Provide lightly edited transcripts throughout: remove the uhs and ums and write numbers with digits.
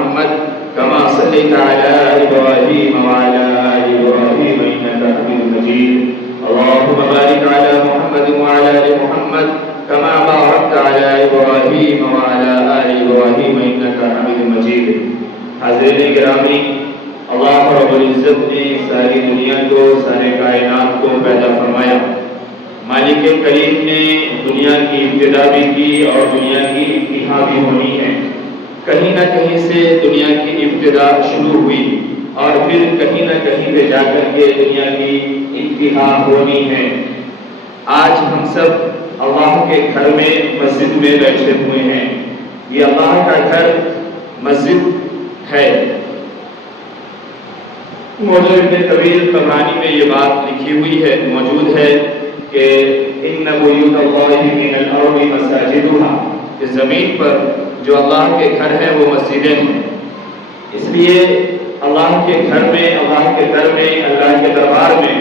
محمد كما صليت على إبراهيم وعلى آل إبراهيم إنك حميد مجيد اللهم بارك على محمد وعلى آل محمد كما باركت على إبراهيم وعلى آل إبراهيم إنك حميد مجيد. حاضرین گرامی، اللہ رب العزت نے ساری دنیا کو، سارے کائنات کو پیدا فرمایا. مالک کریم نے دنیا کی ابتدا بھی کی اور دنیا کی انتہا بھی ہونی ہے. کہیں نہ کہیں سے دنیا کی ابتدا شروع ہوئی اور پھر کہیں نہ کہیں پہ جا کر کے دنیا کی انتہا ہونی ہے. آج ہم سب اللہ کے گھر میں مسجد میں بیٹھے ہوئے ہیں. یہ اللہ کا گھر مسجد ہے. مولانا ابن طویل طبرانی میں یہ بات لکھی ہوئی ہے، موجود ہے کہ ان بیوت اللہ من الارض مساجدها، اس زمین پر جو اللہ کے گھر ہیں وہ مسجدیں ہیں. اس لیے اللہ کے گھر میں، اللہ کے در میں، اللہ کے دربار میں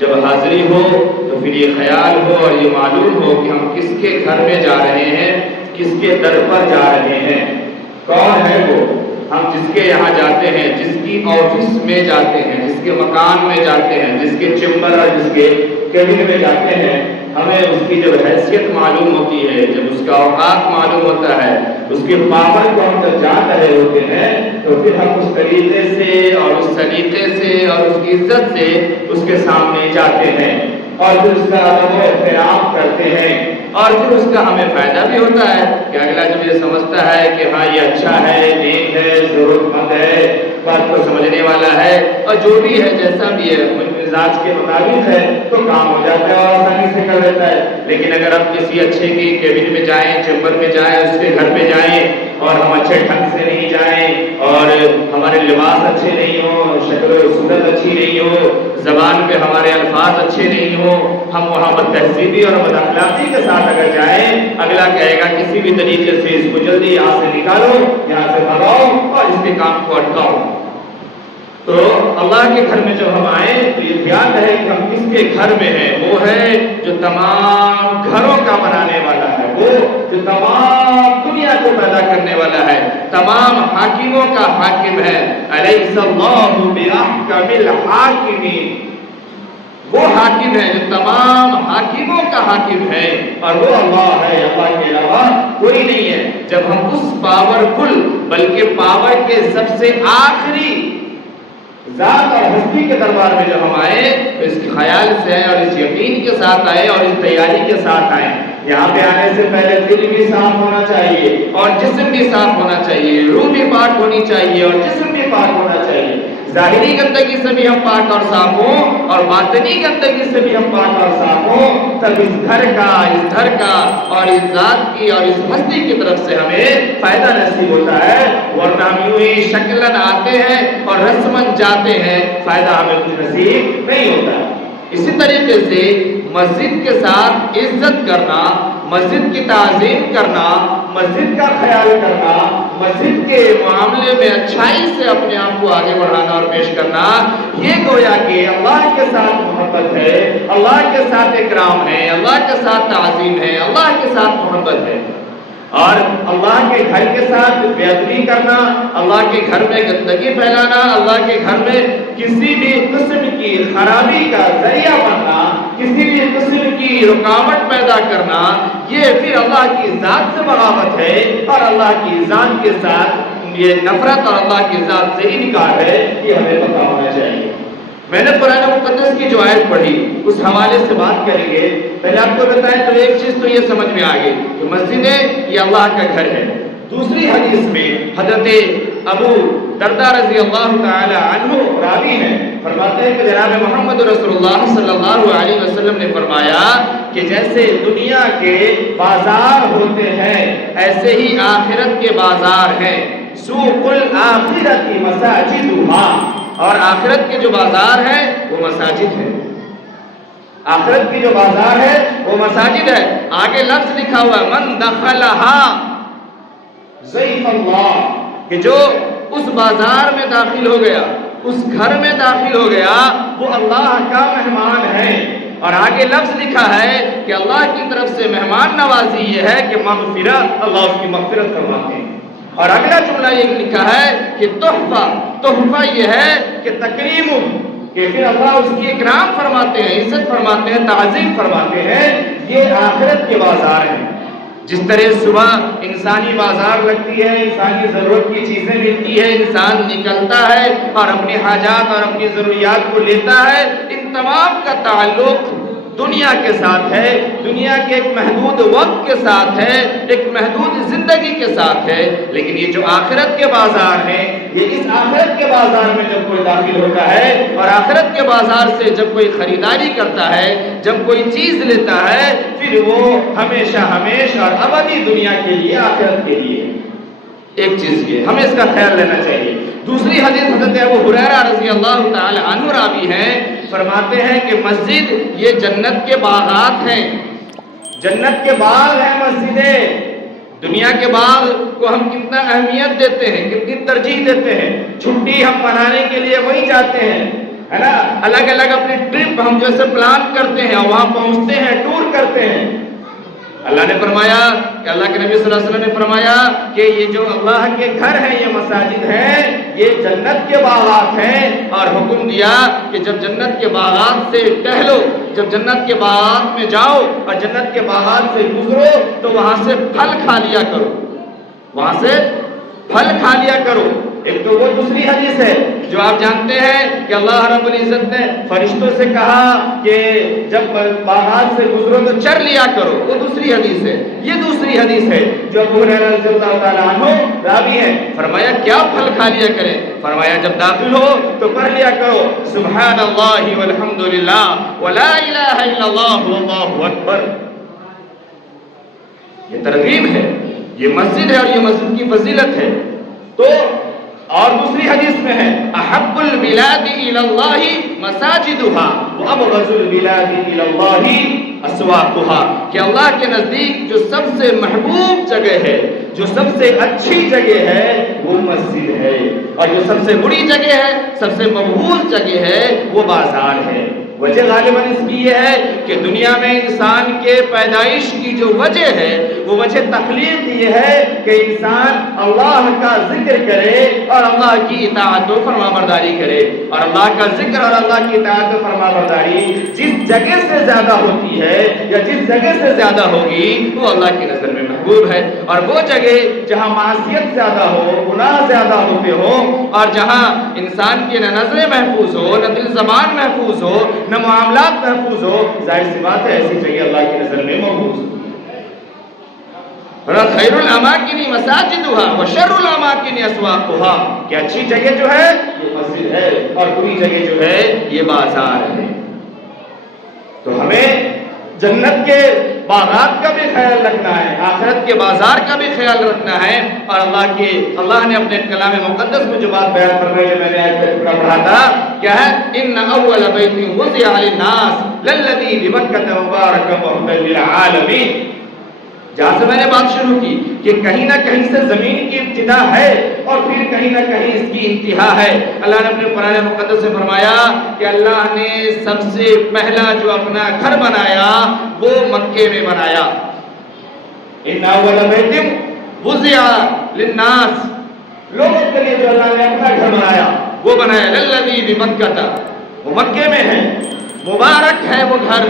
جب حاضری ہو تو پھر یہ خیال ہو اور یہ معلوم ہو کہ ہم کس کے گھر میں جا رہے ہیں، کس کے در پر جا رہے ہیں. کون ہے وہ؟ ہم جس کے یہاں جاتے ہیں، جس کی آفس میں جاتے ہیں، جس کے مکان میں جاتے ہیں، جس کے چیمبر اور جس کے کیبن میں جاتے ہیں، ہمیں اس کی جب حیثیت معلوم ہوتی ہے، جب اس کا اوقات معلوم ہوتا ہے، اس کے پاور کو ہم جب جان رہے ہوتے ہیں تو پھر ہم اس طریقے سے اور اس سلیقے سے اور اس کی عزت سے اس کے سامنے جاتے ہیں اور پھر اس کا ادب و احترام کرتے ہیں. اور پھر اس کا ہمیں فائدہ بھی ہوتا ہے کہ اگلا جب یہ سمجھتا ہے کہ ہاں یہ اچھا ہے، نیک ہے، ضرورت مند ہے، بات کو سمجھنے والا ہے اور جو بھی ہے جیسا بھی ہے مزاج کے مطابق ہے تو کام ہو جاتا ہے اور آسانی سے کر لیتا ہے. لیکن اگر ہم کسی اچھے کی کیبن میں جائیں، چیمبر میں جائیں، اس کے گھر پہ جائیں اور ہم اچھے ڈھنگ سے نہیں جائیں اور ہمارے لباس اچھے نہیں ہوں، شکل و صورت اچھی نہیں ہو، زبان پہ ہمارے الفاظ اچھے نہیں ہوں، ہم وہاں بد تہذیبی اور بد اخلاقی کے ساتھ اگر جائیں، اگلا کہے گا کسی بھی طریقے سے اس کو جلدی یہاں سے نکالو، یہاں سے بھگاؤ اور اس کے کام کو اٹکاؤ. تو اللہ کے گھر میں جب ہم آئیں تو یہ خیال ہے کہ ہم کس کے گھر میں ہیں. وہ ہے جو تمام گھروں کا بنانے والا ہے، وہ جو تمام دنیا کو پیدا کرنے والا ہے، تمام حاکموں کا حاکم ہے. الیس اللہ باحکم الحاکمین، وہ حاکم ہے جو تمام حاکموں کا حاکم ہے اور وہ اللہ ہے، اللہ کے علاوہ کوئی نہیں ہے. جب ہم اس پاورفل بلکہ پاور کے سب سے آخری ذات اور ہستی کے دربار میں جب ہم آئے تو اس خیال سے آئے اور اس یقین کے ساتھ آئے اور اس تیاری کے ساتھ آئے. یہاں پہ آنے سے پہلے دل بھی صاف ہونا چاہیے اور جسم بھی صاف ہونا چاہیے، روح بھی پاک ہونی چاہیے اور جسم بھی پاک ہونا چاہیے. ظاہری گندگی سے بھی ہم پاک اور صاف ہوں اور باطنی گندگی سے بھی ہم پاک اور صاف ہوں، تب اس گھر کا، اس گھر کا اور اس ذات کی اور اس ہستی کی طرف سے ہمیں فائدہ نصیب ہوتا ہے. ورنہ ہم یوں ہی شکلن آتے ہیں اور رسمن جاتے ہیں، فائدہ ہمیں کچھ نصیب نہیں ہوتا. اسی طریقے سے مسجد کے ساتھ عزت کرنا، مسجد کی تعظیم کرنا، مسجد کا خیال کرنا، مسجد کے معاملے میں اچھائی سے اپنے آپ کو آگے بڑھانا اور پیش کرنا، یہ گویا کہ اللہ کے ساتھ محبت ہے، اللہ کے ساتھ اکرام ہے، اللہ کے ساتھ تعظیم ہے، اللہ کے ساتھ محبت ہے. اور اللہ کے گھر کے ساتھ بے ادبی کرنا، اللہ کے گھر میں گندگی پھیلانا، اللہ کے گھر میں کسی بھی قسم کی خرابی کا ذریعہ بننا، کسی بھی قسم کی رکاوٹ پیدا کرنا، یہ پھر اللہ کی ذات سے بغاوت ہے اور اللہ کی ذات کے ساتھ یہ نفرت اور اللہ کی ذات سے انکار ہے. یہ ہمیں پتہ ہونا چاہیے. میں نے قرآن مقدس کی جو آیت پڑھی اس حوالے سے بات کریں گے. پہلے آپ کو بتائیں تو ایک چیز تو یہ سمجھ میں آ گئی کہ مسجدیں یہ اللہ کا گھر ہے. دوسری حدیث میں حضرت ابو درداء رضی اللہ تعالی عنہ راوی ہیں، فرماتے ہیں کہ جناب محمد رسول اللہ صلی اللہ علیہ وسلم نے فرمایا کہ جیسے دنیا کے بازار ہوتے ہیں ایسے ہی آخرت کے بازار ہیں. سوق الآخرۃ مساجدها، اور آخرت کے جو بازار ہے وہ مساجد ہے. آخرت کی جو بازار ہے وہ مساجد ہے. آگے لفظ لکھا ہوا من دخلہا ضیف اللہ، کہ جو اس بازار میں داخل ہو گیا، اس گھر میں داخل ہو گیا، وہ اللہ کا مہمان ہے. اور آگے لفظ لکھا ہے کہ اللہ کی طرف سے مہمان نوازی یہ ہے کہ مغفرت، اللہ اس کی مغفرت فرماتے ہیں. اور اگلا جملہ یہ لکھا ہے کہ تحفہ یہ ہے کہ تکریم، کہ پھر اللہ اس کی اکرام فرماتے ہیں، عزت فرماتے ہیں، تعظیم فرماتے ہیں، یہ آخرت کے بازار ہیں۔ جس طرح صبح انسانی بازار لگتی ہے، انسانی ضرورت کی چیزیں ملتی ہے، انسان نکلتا ہے اور اپنی حاجات اور اپنی ضروریات کو لیتا ہے، ان تمام کا تعلق دنیا کے ساتھ ہے، دنیا کے ایک محدود وقت کے ساتھ ہے، ایک محدود زندگی کے ساتھ ہے۔ لیکن یہ جو آخرت کے بازار ہیں، یہ اس آخرت کے بازار میں جب کوئی داخل ہوتا ہے اور آخرت کے بازار سے جب کوئی خریداری کرتا ہے، جب کوئی چیز لیتا ہے، پھر وہ ہمیشہ اور ابدی دنیا کے لیے، آخرت کے لیے۔ ایک چیز یہ ہمیں اس کا خیال لینا چاہیے۔ دوسری حدیث حضرت ابو ہریرہ رضی اللہ تعالی عنہ راوی ہیں، فرماتے ہیں کہ مسجد یہ جنت کے باغات ہیں، جنت کے باغ ہیں مسجدیں۔ دنیا کے باغ کو ہم کتنا اہمیت دیتے ہیں، کتنی ترجیح دیتے ہیں، چھٹی ہم منانے کے لیے وہیں جاتے ہیں، ہے نا، الگ الگ اپنی ٹرپ ہم جیسے پلان کرتے ہیں اور وہاں پہنچتے ہیں، ٹور کرتے ہیں۔ اللہ نے فرمایا کہ اللہ کے نبی صلی اللہ علیہ وسلم نے فرمایا کہ یہ جو اللہ کے گھر ہیں، یہ مساجد ہیں، یہ جنت کے باغات ہیں، اور حکم دیا کہ جب جنت کے باغات سے ٹہلو، جب جنت کے باغات میں جاؤ اور جنت کے باغات سے گزرو تو وہاں سے پھل کھا لیا کرو، وہاں سے پھل کھا لیا کرو۔ ایک تو وہ دوسری حدیث ہے جو آپ جانتے ہیں کہ اللہ رب العزت نے فرشتوں سے کہا کہ جب باغات سے گزرو تو چر لیا کرو، وہ دوسری حدیث ہے۔ یہ دوسری حدیث ہے جو ابو ہریرہ رضی اللہ تعالیٰ عنہ راوی ہے، فرمایا کیا پھل کھا لیا کریں؟ فرمایا جب داخل ہو تو پڑھ لیا کرو سبحان اللہ والحمد للہ ولا الہ الا اللہ واللہ اکبر۔ یہ ترغیب ہے، یہ مسجد ہے اور یہ مسجد کی فضیلت ہے۔ تو اور دوسری حدیث میں ہے احب البلاد الی اللہ مساجدها وابغض البلاد الی اللہ اسواقها، کہ اللہ کے نزدیک جو سب سے محبوب جگہ ہے، جو سب سے اچھی جگہ ہے وہ مسجد ہے، اور جو سب سے بری جگہ ہے، سب سے مقبول جگہ ہے وہ بازار ہے۔ وجہ غالباً اس کی یہ ہے کہ دنیا میں انسان کے پیدائش کی جو وجہ ہے، وہ وجہ تخلیق یہ ہے کہ انسان اللہ کا ذکر کرے اور اللہ کی اطاعت و فرما برداری کرے، اور اللہ کا ذکر اور اللہ کی اطاعت و فرما برداری جس جگہ سے زیادہ ہوتی ہے یا جس جگہ سے زیادہ ہوگی وہ اللہ کی نظر میں محبوب ہے۔ اور وہ جگہ جہاں معصیت زیادہ ہو، گناہ زیادہ ہوتے ہو، اور جہاں انسان کی نہ نظریں محفوظ ہو، نہ دل زبان محفوظ ہو، نہ معاملات محفوظ ہو، ظاہر سی بات ہے ایسی جگہ اللہ کی نظر میں محفوظ ہو۔ خیر الاماکن مساجدها وشر الاماکن اسواقها، کہ اچھی جگہ جو ہے یہ مسجد ہے اور بری جگہ جو ہے یہ بازار ہے۔ تو ہمیں جنت کے باغات کا بھی خیال رکھنا ہے، آخرت کے بازار کا بھی خیال رکھنا ہے، اور اللہ نے اپنے کلام مقدس میں جو بات بیان فرمائی ہے، میں نے آیت کا ٹکڑا پڑھا تھا، کیا ہے ان اول بیت وضع للناس للذی ببکۃ مبارکا وہدی للعالمین۔ جہاں سے میں نے بات شروع کی کہ کہیں نہ کہیں سے زمین کی ابتدا ہے اور پھر کہیں نہ کہیں اس کی انتہا ہے۔ اللہ نے اپنے قرآن مقدس سے فرمایا کہ اللہ نے سب سے پہلا جو اپنا گھر بنایا وہ مکے میں بنایا۔ ان اول بیت وضع للناس، لوگوں کے لیے جو اللہ نے اپنا گھر بنایا وہ بنایا للذی ببکۃ، وہ مکے میں ہے، مبارک ہے وہ گھر،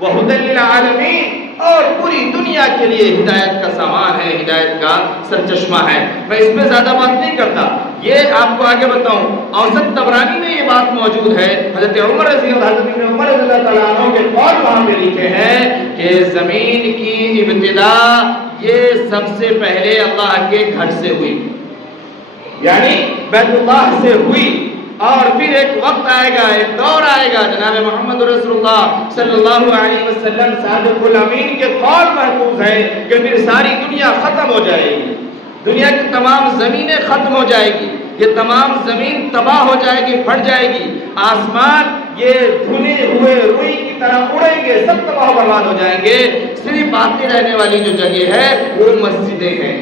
وہدی للعالمین، اور پوری دنیا کے لیے ہدایت کا سامان ہے، ہدایت کا سرچشمہ ہے۔ میں اس میں زیادہ بات نہیں کرتا، یہ آپ کو آگے بتاؤں۔ اوسط طبرانی میں یہ بات موجود ہے، حضرت عمر رضی اللہ تعالیٰ عنہ کے قول وہاں پہ لکھے ہیں کہ زمین کی ابتدا یہ سب سے پہلے اللہ کے گھر سے ہوئی، یعنی بیت اللہ سے ہوئی، اور پھر ایک وقت آئے گا، ایک دور آئے گا، جناب محمد رسول اللہ صلی اللہ علیہ وسلم صادق الامین کے قول محفوظ ہے کہ پھر ساری دنیا ختم ہو جائے گی، دنیا کی تمام زمینیں ختم ہو جائے گی، یہ تمام زمین تباہ ہو جائے گی، پھٹ جائے گی، آسمان یہ دھنے ہوئے روئی کی طرح اڑیں گے، سب تباہ برباد ہو جائیں گے، صرف باقی رہنے والی جو جگہ ہے وہ مسجدیں ہیں۔